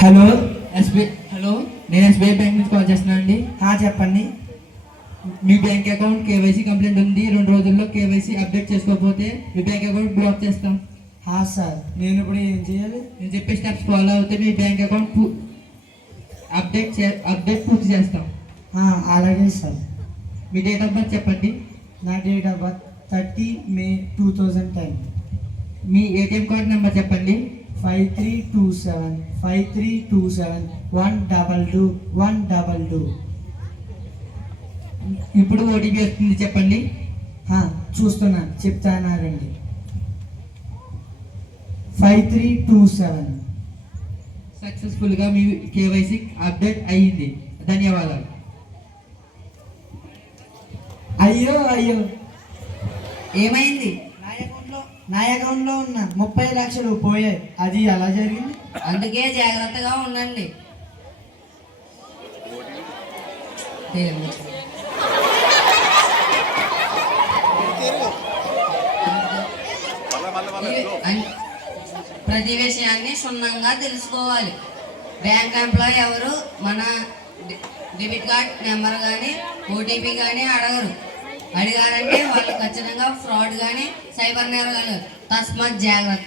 Hello hello, నేను SBI bank నుంచి call చేస్తున్నాను అండి. చెప్పండి. మీ బ్యాంక్ అకౌంట్ కేవైసీ కంప్లైంట్ ఉంది. 2 రోజుల్లో కేవైసీ అప్డేట్ చేసుకోకపోతే మీ బ్యాంక్ అకౌంట్ బ్లాక్ చేస్తాం. సార్, నేను ఇప్పుడు ఏం చేయాలి? నేను చెప్పే స్టెప్స్ ఫాలో అవుతే మీ బ్యాంక్ అకౌంట్ అప్డేట్ పూర్తి చేస్తాం. అలాగే sir. Me date of birth చెప్పండి. నా date of birth 30 May 2010. Me ATM card number చెప్పండి. 5327 ఇప్పుడు ఓటీపీ వస్తుంది, చెప్పండి. చూస్తున్నాను, చెప్తానారండి. 5327. సక్సెస్ఫుల్గా మీ కేవైసీ అప్డేట్ అయ్యింది. ధన్యవాదాలు. అయ్యో ఏమైంది? నా అకౌంట్లో ఉన్న 30 లక్షలు పోయాయి. అది ఎలా జరిగింది? అందుకే జాగ్రత్తగా ఉండండి. ప్రతి విషయాన్ని క్షుణ్ణంగా తెలుసుకోవాలి. బ్యాంక్ ఎంప్లాయీ ఎవరు మన డెబిట్ కార్డ్ నెంబర్ కానీ ఓటీపీ కానీ అడిగారంటే వాళ్ళు ఖచ్చితంగా ఫ్రాడ్ కానీ సైబర్ నేరగాలు. తస్మాత్ జాగ్రత్త.